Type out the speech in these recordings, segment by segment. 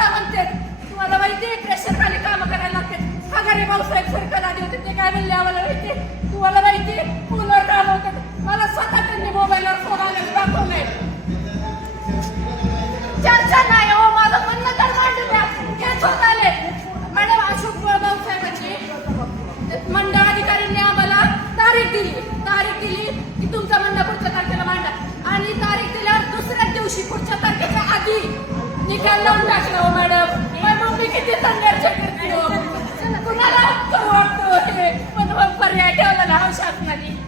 स्वतः म्हणते तुम्हाला माहिती प्रेशर खाली काम करायला लागते. पगारी भाऊसाहेब सरकार आले होते ते काय म्हणले आम्हाला माहिती, तुम्हाला माहिती फोनवर काम होतं. मला स्वतः त्यांनी मोबाईलवर फोन आले दाखवलंय. चर्चा नाही हो, माझं म्हणणं तर मांडू द्या. हेच होत आले मॅडम. अशोक भाऊसाहेबांची मंडळ अधिकाऱ्यांनी आम्हाला तारीख दिली की तुमचं म्हणणं पुढच्या तारखेला मांडा, आणि तारीख दिल्यावर दुसऱ्याच दिवशी पुढच्या तारखेच्या आधी निकाल लावून टाकला. हो मॅडम, मग मी किती संघर्ष करते हो. कुणाला करू वाटतो हे, पण मग पर्याय ठेवला ना हो शासनाने.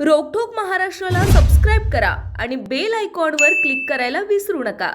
रोकठोक महाराष्ट्राला सबस्क्राईब करा आणि बेल आयकॉनवर क्लिक करायला विसरू नका.